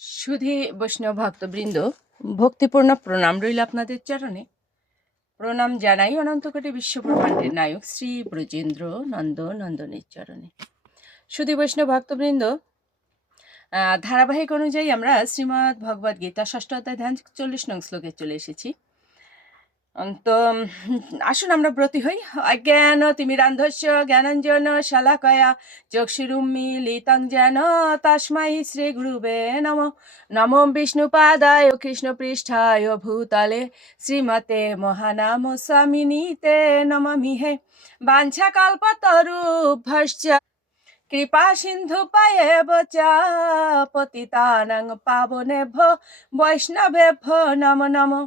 সুধী বৈষ্ণব ভক্তবৃন্দ, ভক্তিপূর্ণ প্রণাম রইল আপনাদের চরণে। প্রণাম জানাই অনন্ত কোটি বিশ্বব্রহ্মাণ্ডের নায়ক শ্রী ব্রজেন্দ্র নন্দনের চরণে। সুধী বৈষ্ণব ভক্তবৃন্দ, ধারাবাহিক অনুযায়ী আমরা শ্রীমদ্ ভগবদ গীতা 6ষ্ঠ অধ্যায় ধ্যান 40 নং শ্লোকে চলে এসেছি। তো আসুন আমরা ব্রতী হই। অজ্ঞান তিমিরান্ধস্য জ্ঞানাঞ্জন শালাকয়া চক্ষুরুন্মীলিতং যেন তস্मै শ্রী গুরুবে নমঃ। নমো বিষ্ণুপাদায় কৃষ্ণপৃষ্ঠায় ভূতলে শ্রীমতে মহানাম স্বামিনীতে নমামিহে। বাঞ্ছাকল্পতরুভ্যশ্চ কৃপা সিন্ধুপায়েব চ পতিতানাং পাবনেভ্যো বৈষ্ণবেভ্যো নমো নমঃ।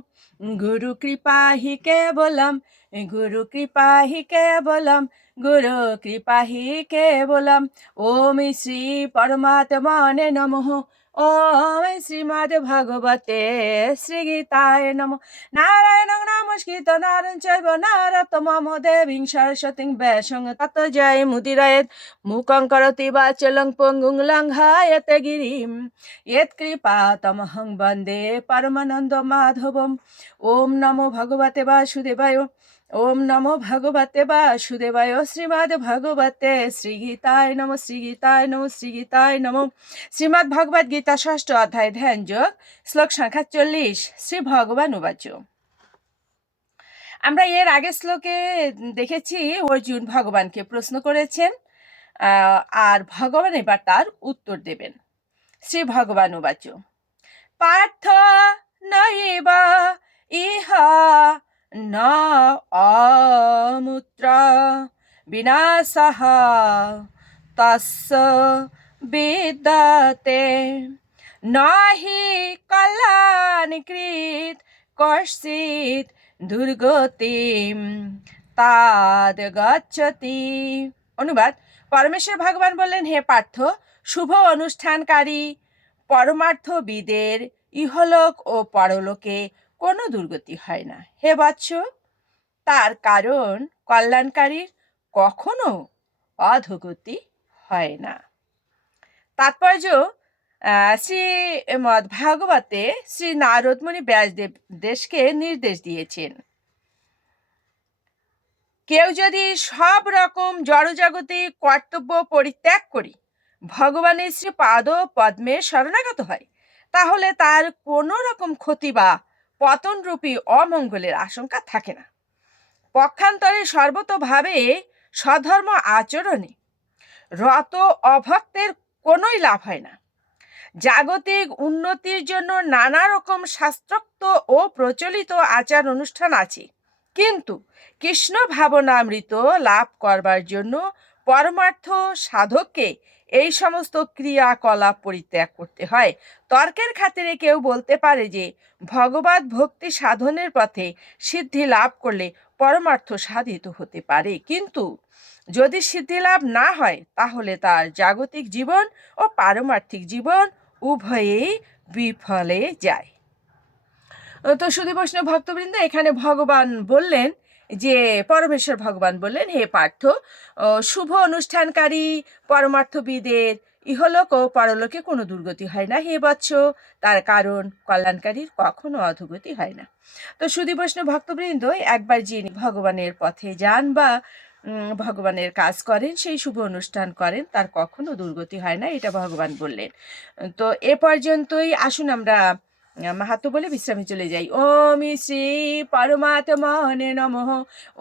গুরু কৃপা হি কেবলম, গুরু কৃপা হি কেবলম, গুরু কৃপা হি কেবলম। ওম শ্রী পরমাত্মনে নমঃ। ওম শ্রীমদ্ ভগবতে শ্রীগীতায় নমঃ। নারায়ণং নমস্কৃত নারং চৈব নরোত্তমং দেবীং সরস্বতীং ব্যাসং ততো জয় মুদিরয়েৎ। মুখং করোতি বাচালং পঙ্গুং লঙ্ঘয়তে গিরিম ইয়ৎকৃপা তমহং বন্দে পরমানন্দ মাধবম। ওম নমো ভগবতে বাসুদেবায়, ওম নমো ভগবতে বাসুদেবায়। শ্রীমদ্ ভগবতে শ্রীগীতায় নমঃ, শ্রীগীতায় নমঃ, শ্রীগীতায় নমঃ। শ্রীমদ্ ভগবদ গীতা 6ষ্ঠ অধ্যায় ধ্যান যোগ শ্লোক সংখ্যা 40। শ্রী ভগবান উবাচ। আমরা এর আগের শ্লোকে দেখেছি অর্জুন ভগবানকে প্রশ্ন করেছেন, আর ভগবান এবার তার উত্তর দেবেন। শ্রী ভগবান উবাচ। পার্থ নৈবা ইহা ন অমূত্র বিনাশঃ তস্য বিদ্যতে নহি কল্যাণকৃৎ কশ্চিৎ দুর্গতিম তাদ গচ্ছতি। অনুবাদ: পরমেশ্বর ভগবান বললেন, হে পার্থ, শুভ অনুষ্ঠানকারী পরমার্থবিদের ইহলোক ও পরলোকে কোনো দুর্গতি হয় না। হে বৎস, তার কারণ কল্যাণকারীর কখনো অধোগতি হয় না। তাৎপর্য: শ্রীমদ্ ভাগবতে শ্রী নারদ মুনি ব্যাসদেব দেশকে নির্দেশ দিয়েছেন, কেউ যদি সব রকম জড়জাগতিক কর্তব্য পরিত্যাগ করি ভগবানের শ্রী পাদ পদ্মে শরণাগত হয়, তাহলে তার কোনো রকম ক্ষতি বা পতনরূপী অমঙ্গলের আশঙ্কা থাকে না। পক্ষান্তরে সর্বতোভাবে স্বধর্ম আচরণে রত অভক্তের কোনোই লাভ হয় না। জাগতিক উন্নতির জন্য নানা রকম শাস্ত্রোক্ত ও প্রচলিত আচার অনুষ্ঠান আছে, কিন্তু কৃষ্ণ ভাবনামৃত লাভ করবার জন্য পরমার্থ সাধককে এই সমস্ত ক্রিয়াকলাপ পরিত্যাগ করতে হয়। তর্কের খাতিরে কেউ বলতে পারে যে ভগবত ভক্তি সাধনের পথে সিদ্ধি লাভ করলে পরমার্থ সাধিত হতে পারে, কিন্তু যদি সিদ্ধি লাভ না হয় তাহলে তার জাগতিক জীবন ও পারমার্থিক জীবন উভয়েই বিফলে যায়। তো সুধী বৈষ্ণব ভক্তবৃন্দ, এখানে ভগবান বললেন যে পরমেশ্বর ভগবান বললেন, হে পার্থ, শুভ অনুষ্ঠানকারী পরমার্থবিদের ইহলোক ও পরলোকে কোনো দুর্গতি হয় না। হে বৎস, তার কারণ কল্যাণকারীর কখনো অধোগতি হয় না। তো সুধী বৈষ্ণব ভক্তবৃন্দ, একবার যিনি ভগবানের পথে যান বা ভগবানের কাজ করেন, সেই শুভ অনুষ্ঠান করেন, তার কখনো দুর্গতি হয় না, এটা ভগবান বললেন। তো এ পর্যন্তই। আসুন আমরা মাহাত্ম্য বলে বিশ্রামে চলে যাই। ওম শ্রী পরমাত্মনে নমঃ।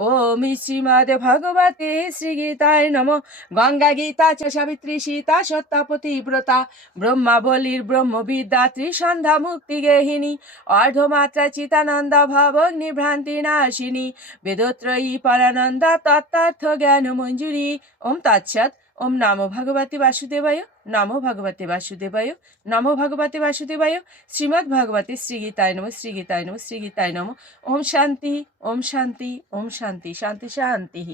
ওম শ্রীমদ্ ভগবতে শ্রীগীতায় নমঃ। গঙ্গা গীতা চ সাবিত্রী সীতা সত্যপতি ব্রতা ব্রহ্মাবলীর ব্রহ্মবিদ্যা ত্রিসন্ধ্যা মুক্তি গেহিনী অর্ধমাত্রা চিতানন্দা ভবগ্নিভ্রান্তি নাশিনী বেদত্রয়ী পরানন্দা তত্ত্বার্থ জ্ঞান মঞ্জুরি। ওম তৎসৎ। ওম নমো ভগবতে বাসুদেবায়, নমো ভগবতে বাসুদেবায়, নমো ভগবতে বাসুদেবায়। শ্রীমদ্ ভগবতে শ্রীগীতায় নমঃ, শ্রীগীতায় নমঃ, শ্রীগীতায় নমঃ। ওম শান্তি, ওম শান্তি, ওম শান্তি, শান্তি শান্তি।